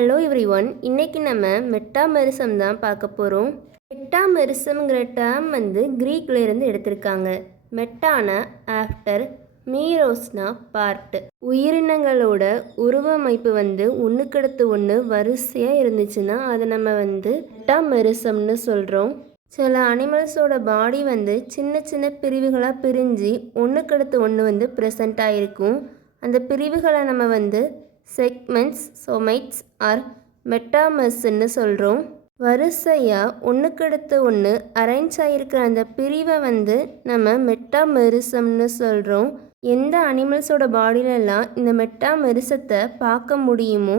Hello everyone, இன்னைக்கு நம்ம metamerism தான் பார்க்க போகிறோம். மெட்டாமெரிசம்ங்கிற டேர்ம் கிரீக்ல இருந்து எடுத்திருக்காங்க. மெட்டானா ஆஃப்டர், மீரோஸ்னா பார்ட். உயிரினங்களோட உருவமைப்பு ஒன்றுக்கடுத்து ஒன்று வரிசையாக இருந்துச்சுன்னா அதை நம்ம மெட்டாமெரிசம்னு சொல்கிறோம். சில அனிமல்ஸோட பாடி சின்ன சின்ன பிரிவுகளாக பிரிஞ்சு ஒன்றுக்கடுத்து ஒன்று ப்ரெசண்ட் ஆகிருக்கும். அந்த பிரிவுகளை நம்ம செக்மெண்ட்ஸ், சொமைட்ஸ் ஆர் மெட்டாமெர்ஸ்ன்னு சொல்கிறோம். வரிசையாக ஒன்றுக்கடுத்து ஒன்று அரேஞ்ச் ஆகிருக்கிற அந்த பிரிவை நம்ம மெட்டாமெரிசம்னு சொல்கிறோம். எந்த அனிமல்ஸோட பாடியிலலாம் இந்த மெட்டாமெரிசத்தை பார்க்க முடியுமோ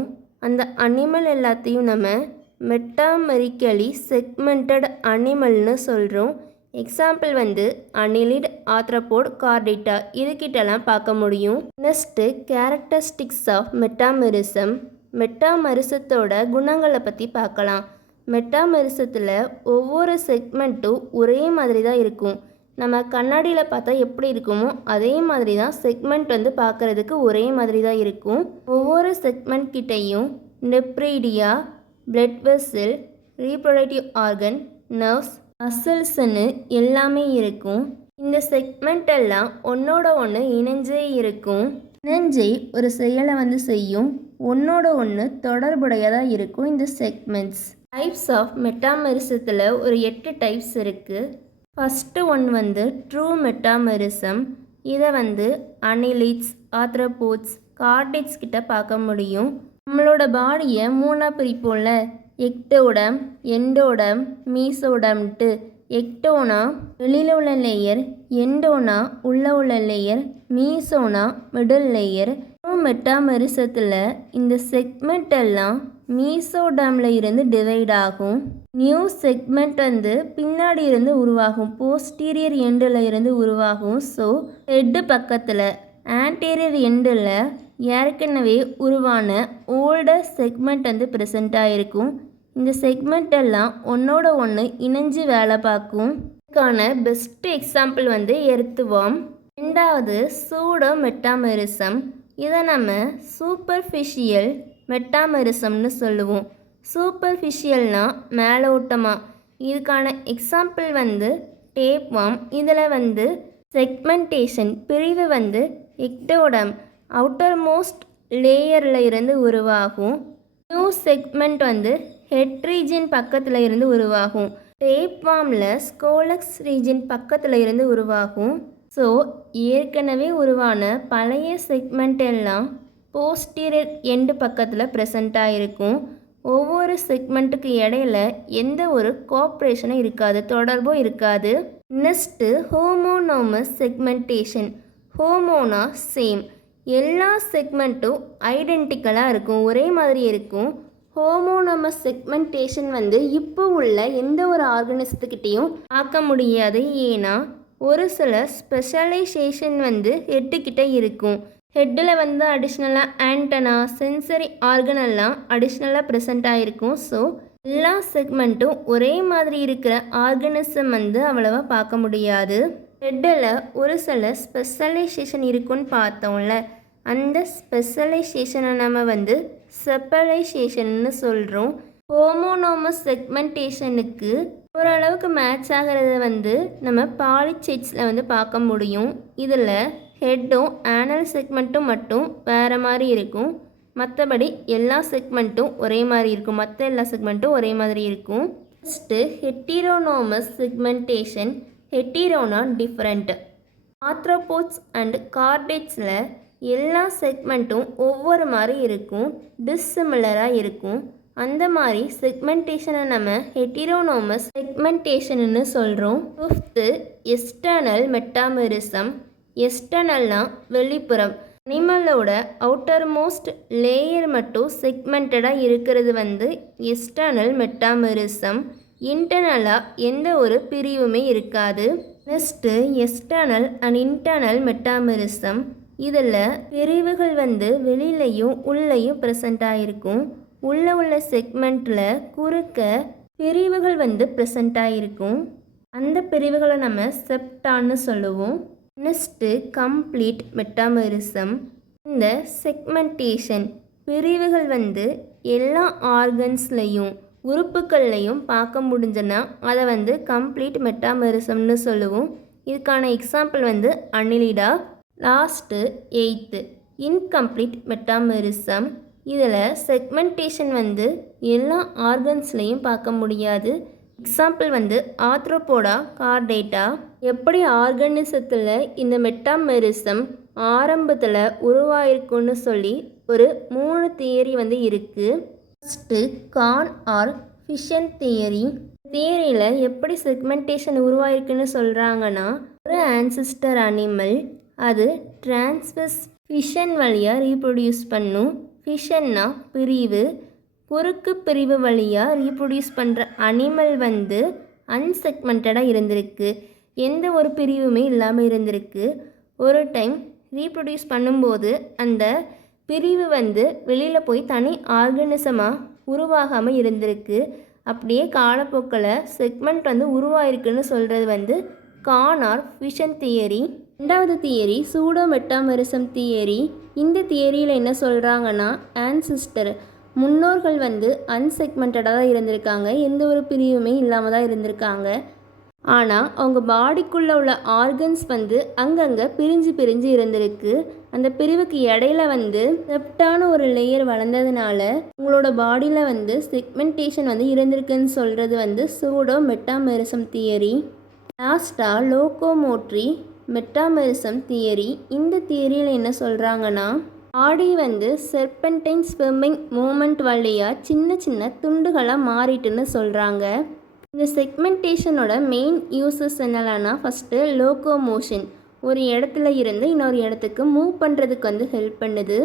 அந்த அனிமல் எல்லாத்தையும் நம்ம மெட்டாமெரிக்கலி செக்மெண்டட் அனிமல்னு சொல்கிறோம். எக்ஸாம்பிள் அனிலிட், ஆத்ரோபோட், கார்டிட்டா இதுகிட்டலாம் பார்க்க முடியும். Next characteristics of metamerism. மெட்டாமெரிசத்தோட குணங்களை பற்றி பார்க்கலாம். மெட்டாமெரிசத்தில் ஒவ்வொரு செக்மெண்ட்டும் ஒரே மாதிரி தான் இருக்கும். நம்ம கண்ணாடியில் பார்த்தா எப்படி இருக்குமோ அதே மாதிரி தான் செக்மெண்ட் பார்க்குறதுக்கு ஒரே மாதிரி தான் இருக்கும். ஒவ்வொரு செக்மெண்ட் கிட்டையும் nephridia, blood vessel, reproductive organ, nerves, மசில்ஸ்ன்னு எல்லாமே இருக்கும். இந்த செக்மெண்ட் எல்லாம் ஒன்றோட ஒன்று இணைஞ்சே இருக்கும். இணைஞ்சே ஒரு செயலை செய்யும். ஒன்றோட ஒன்று தொடர்புடையதாக இருக்கும் இந்த செக்மெண்ட்ஸ். டைப்ஸ் ஆஃப் மெட்டாமெரிசத்தில் ஒரு 8 டைப்ஸ் இருக்குது. First one true metamerism. இதை அனிலிட்ஸ், ஆத்ரோபோட்ஸ், கார்டிட்ஸ் கிட்ட பார்க்க முடியும். நம்மளோட பாடியை 3ஆக பிரிப்போம்ல, எக்டோடம், எண்டோடம், மீசோடம்ட்டு. எக்டோனா வெளியில் உள்ள லேயர், எண்டோனா உள்ளே உள்ள லேயர், மீசோனா மிடில் லேயர். மெட்டாமெரிசத்தில் இந்த செக்மெண்ட் எல்லாம் மீசோடமில் இருந்து டிவைட் ஆகும். நியூ செக்மெண்ட் பின்னாடி இருந்து உருவாகும், போஸ்டீரியர் எண்டில் இருந்து உருவாகும். ஸோ ஹெட்டு பக்கத்தில் ஆன்டீரியர் எண்டில் ஏற்கனவே உருவான ஓல்டர் செக்மெண்ட் ப்ரெசண்ட்டாக இருக்கும். இந்த செக்மெண்ட் எல்லாம் ஒன்றோட ஒன்று இணைஞ்சு வேலை பார்க்கும். இதுக்கான பெஸ்ட் எக்ஸாம்பிள் எர்த்வார்ம். ரெண்டாவது சூடோ மெட்டாமெரிசம். இதை நம்ம சூப்பர்ஃபிஷியல் மெட்டாமெரிசம்னு சொல்லுவோம். சூப்பர்ஃபிஷியல்னா மேலோட்டமாக. இதுக்கான எக்ஸாம்பிள் டேப்வார்ம். இதில் செக்மெண்டேஷன் பிரிவு எக்டோடம் அவுட்டர் மோஸ்ட் லேயரில் இருந்து உருவாகும். நியூ செக்மெண்ட் ஹெட் ரீஜன் பக்கத்தில் இருந்து உருவாகும். டேப்வார்மில் ஸ்கோலக்ஸ் ரீஜன் பக்கத்தில் இருந்து உருவாகும். ஸோ ஏற்கனவே உருவான பழைய செக்மெண்ட் எல்லாம் போஸ்டீரியர் எண்டு பக்கத்தில் ப்ரெசண்ட்டாக இருக்கும். ஒவ்வொரு செக்மெண்ட்டுக்கு இடையில எந்த ஒரு கோஆப்ரேஷனும் இருக்காது, தொடர்பும் இருக்காது. Next homonomous segmentation. ஹோமோனா சேம், எல்லா செக்மெண்ட்டும் ஐடென்டிக்கலாக இருக்கும், ஒரே மாதிரி இருக்கும். ஹோமோனோமஸ் செக்மெண்டேஷன் இப்போ உள்ள எந்த ஒரு ஆர்கனிசத்துக்கிட்டேயும் பார்க்க முடியாது. ஏன்னா ஒரு சில ஸ்பெஷலைசேஷன் ஹெட்டுக்கிட்ட இருக்கும். ஹெட்டில் அடிஷ்னலாக ஆண்டனா, சென்சரி ஆர்கனெல்லாம் அடிஷ்னலாக ப்ரெசண்ட்டாக இருக்கும். ஸோ எல்லா செக்மெண்ட்டும் ஒரே மாதிரி இருக்கிற ஆர்கனிசம் அவ்வளவா பார்க்க முடியாது. ஹெட்டில் ஒரு சில ஸ்பெஷலைசேஷன் இருக்குன்னு பார்த்தோம்ல, அந்த ஸ்பெஷலைசேஷனை நம்ம செப்பலைசேஷன்னு சொல்கிறோம். ஹோமோனோமஸ் செக்மெண்டேஷனுக்கு ஓரளவுக்கு மேட்ச் ஆகிறது நம்ம பாலிசெட்ஸில் பார்க்க முடியும். இதில் ஹெட்டும் ஆனல் செக்மெண்ட்டும் மட்டும் வேறு மாதிரி இருக்கும். மற்றபடி எல்லா செக்மெண்ட்டும் ஒரே மாதிரி இருக்கும். மற்ற எல்லா செக்மெண்ட்டும் ஒரே மாதிரி இருக்கும். Next heteronomous segmentation. ஹெட்டிரோனா டிஃப்ரெண்ட். ஆத்ரோபோட்ஸ் அண்ட் கார்டிட்ஸில் எல்லா செக்மெண்ட்டும் ஒவ்வொரு மாதிரி இருக்கும், டிஸ்சிமிலராக இருக்கும். அந்த மாதிரி செக்மெண்டேஷனை நம்ம ஹெட்டிரோனோமஸ் செக்மெண்டேஷன்னு சொல்கிறோம். Fifth external metamerism. எக்ஸ்டர்னல்னா வெளிப்புறம். அனிமலோட அவுட்டர் மோஸ்ட் லேயர் மட்டும் செக்மெண்டடாக இருக்கிறது எக்ஸ்டர்னல் மெட்டாமெரிசம். இன்டர்னலாக எந்த ஒரு பிரிவுமே இருக்காது. Next external and internal metamerism. இதில் பிரிவுகள் வெளியிலையும் உள்ளேயும் ப்ரெசண்ட்டாக இருக்கும். உள்ளே உள்ள செக்மெண்ட்டில் குறுக்க பிரிவுகள் ப்ரெசண்ட்டாக இருக்கும். அந்த பிரிவுகளை நம்ம செப்டான்னு சொல்லுவோம். Next complete metamerism. இந்த செக்மெண்டேஷன் பிரிவுகள் எல்லா ஆர்கன்ஸ்லையும் உறுப்புகள்லையும் பார்க்க முடிஞ்சனா அதை வந்து கம்ப்ளீட் மெட்டாமெரிசம்னு சொல்லுவோம். இதுக்கான எக்ஸாம்பிள் வந்து Annelida. Last 8th incomplete metamerism. இதில் செக்மெண்டேஷன் வந்து எல்லா ஆர்கன்ஸ்லையும் பார்க்க முடியாது. எக்ஸாம்பிள் வந்து ஆர்த்ரோபோடா, கார்டேட்டா. எப்படி ஆர்கனிசத்தில் இந்த மெட்டாமெரிசம் ஆரம்பத்தில் உருவாயிருக்குன்னு சொல்லி ஒரு 3 தியரி வந்து இருக்குது. First corm or fission theory. தியரியில் எப்படி செக்மெண்டேஷன் உருவாயிருக்குன்னு சொல்கிறாங்கன்னா, ஒரு ஆன்சிஸ்டர் அனிமல் அது டிரான்ஸ்வர்ஸ் ஃபிஷன் வழியாக ரீப்ரொடியூஸ் பண்ணும். ஃபிஷன்னா பிரிவு. குறுக்கு பிரிவு வழியாக ரீப்ரொடியூஸ் பண்ணுற அனிமல் வந்து அன்செக்மெண்டடாக இருந்திருக்கு. எந்த ஒரு பிரிவுமே இல்லாமல் இருந்திருக்கு. ஒரு டைம் ரீப்ரொடியூஸ் பண்ணும்போது அந்த பிரிவு வந்து வெளியில் போய் தனி ஆர்கனிசமாக உருவாகாமல் இருந்திருக்கு. அப்படியே காலப்போக்கில் செக்மெண்ட் வந்து உருவாயிருக்குன்னு சொல்கிறது வந்து கான் ஆர் ஃபிஷன் தியரி. ரெண்டாவது தியரி சூடோ மெட்டாமெரிசம் தியரி. இந்த தியரியில் என்ன சொல்கிறாங்கன்னா, ஆன்சிஸ்டர் முன்னோர்கள் வந்து அன்செக்மெண்டடாக தான் இருந்திருக்காங்க. எந்த ஒரு பிரிவுமே இல்லாமல் தான் இருந்திருக்காங்க. ஆனால் அவங்க பாடிக்குள்ளே உள்ள ஆர்கன்ஸ் வந்து அங்கங்கே பிரிஞ்சு பிரிஞ்சு இருந்திருக்கு. அந்த பிரிவுக்கு இடையில வந்து செப்டான ஒரு லேயர் வளர்ந்ததுனால உங்களோட பாடியில் வந்து செக்மெண்டேஷன் வந்து இருந்திருக்குன்னு சொல்கிறது வந்து சூடோ மெட்டாமெரிசம் தியரி. லாஸ்ட்டாக லோகோமோட்ரி மெட்டாமெரிசம் தியரி. இந்த தியரியில் என்ன சொல்கிறாங்கன்னா, பாடி வந்து செர்பென்டைன் ஸ்விம்மிங் மூமெண்ட் வழியாக சின்ன சின்ன துண்டுகளாக மாறிட்டுன்னு சொல்கிறாங்க. இந்த செக்மெண்டேஷனோட மெயின் யூசஸ் என்னென்னா, ஃபஸ்ட்டு லோகோமோஷன். ஒரு இடத்துல இருந்து இன்னொரு இடத்துக்கு மூவ் பண்ணுறதுக்கு வந்து ஹெல்ப் பண்ணுது.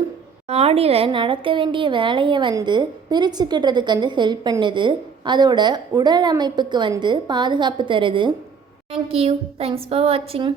பாடியில் நடக்க வேண்டிய வேலையை வந்து பிரிச்சுக்கிடுறதுக்கு வந்து ஹெல்ப் பண்ணுது. அதோட உடல் அமைப்புக்கு வந்து பாதுகாப்பு தருது. தேங்க்யூ. தேங்க்ஸ் ஃபார் வாட்சிங்.